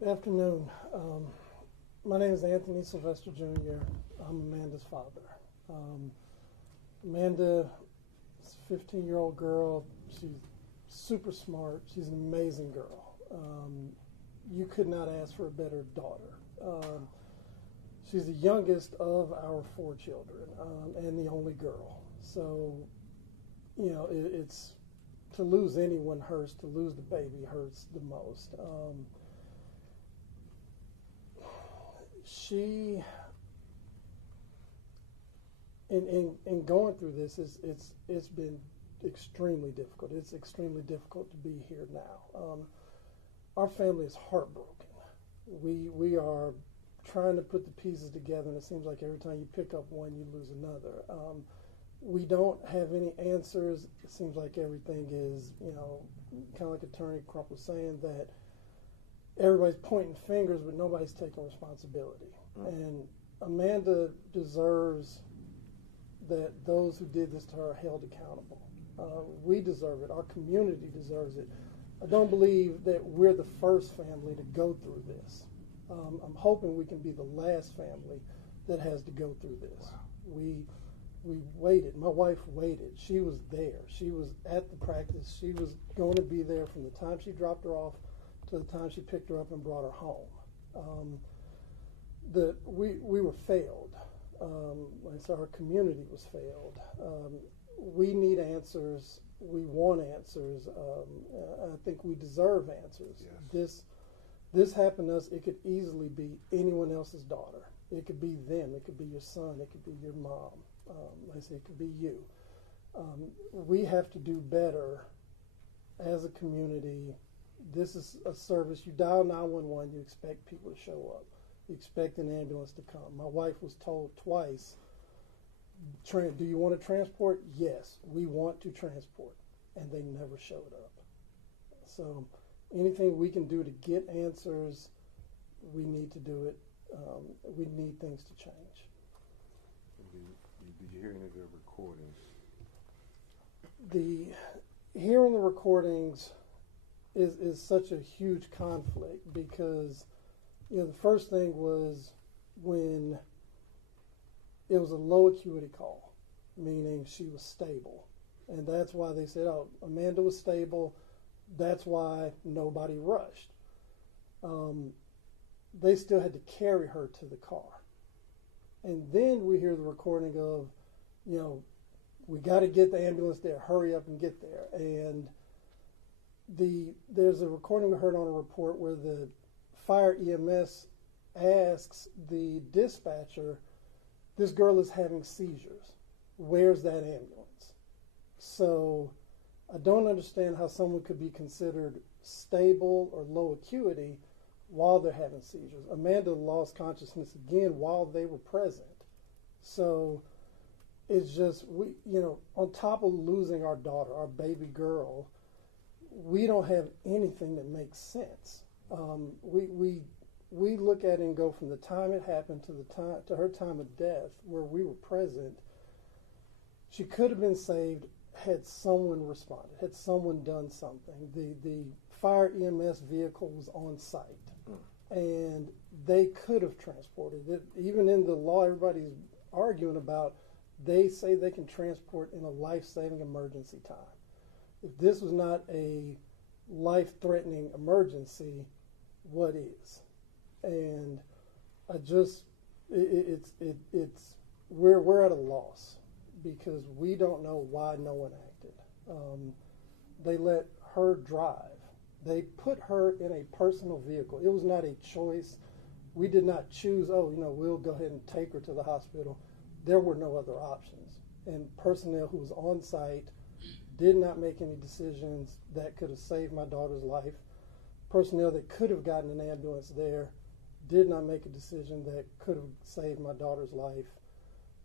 Good afternoon. My name is Anthony Sylvester Jr. I'm Amanda's father. Um, Amanda is a 15-year-old girl. She's super smart. She's an amazing girl. You could not ask for a better daughter. She's the youngest of our four children and the only girl. So, it's to lose anyone hurts. To lose the baby hurts the most. She in going through this it's been extremely difficult. It's extremely difficult to be here now. Our family is heartbroken. We are trying to put the pieces together, and it seems like every time you pick up one, you lose another. We don't have any answers. It seems like everything is, kind of like Attorney Crump was saying, that everybody's pointing fingers, but nobody's taking responsibility. And Amanda deserves that those who did this to her are held accountable. We deserve it. Our community deserves it. I don't believe that we're the first family to go through this. I'm hoping we can be the last family that has to go through this. Wow. We waited. My wife waited. She was there. She was at the practice. She was going to be there from the time she dropped her off to the time she picked her up and brought her home. We were failed. Like I said, our community was failed. We need answers. We want answers. I think we deserve answers. Yes. This happened to us. It could easily be anyone else's daughter. It could be them. It could be your son. It could be your mom. Like I say, it could be you. We have to do better as a community. This is a service. You dial 911, you expect people to show up. You expect an ambulance to come. My wife was told twice, do you want to transport? Yes, we want to transport. And they never showed up. So anything we can do to get answers, we need to do it. We need things to change. Did you hear any of the recordings? Hearing the recordings is such a huge conflict because, the first thing was when it was a low acuity call, meaning she was stable. And that's why they said, oh, Amanda was stable. That's why nobody rushed. They still had to carry her to the car. And then we hear the recording of, we got to get the ambulance there. Hurry up and get there. And there's a recording we heard on a report where the fire EMS asks the dispatcher, this girl is having seizures. Where's that ambulance? So I don't understand how someone could be considered stable or low acuity while they're having seizures. Amanda lost consciousness again while they were present. So it's just, on top of losing our daughter, our baby girl, we don't have anything that makes sense. We look at it and go from the time it happened to her time of death, where we were present. She could have been saved had someone responded, had someone done something. The fire EMS vehicle was on site, and they could have transported it. Even in the law, everybody's arguing about. They say they can transport in a life-saving emergency time. If this was not a life-threatening emergency, what is? And we're at a loss because we don't know why no one acted. They let her drive. They put her in a personal vehicle. It was not a choice. We did not choose, we'll go ahead and take her to the hospital. There were no other options. And personnel who was on site did not make any decisions that could have saved my daughter's life. Personnel that could have gotten an ambulance there did not make a decision that could have saved my daughter's life.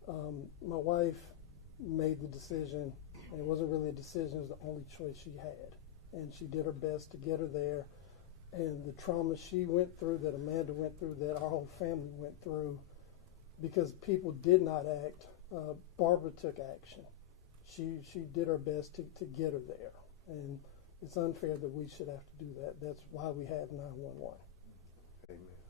My wife made the decision, and it wasn't really a decision, it was the only choice she had. And she did her best to get her there. And the trauma she went through, that Amanda went through, that our whole family went through, because people did not act, Barbara took action. She did her best to get her there. And it's unfair that we should have to do that. That's why we have 911. Amen.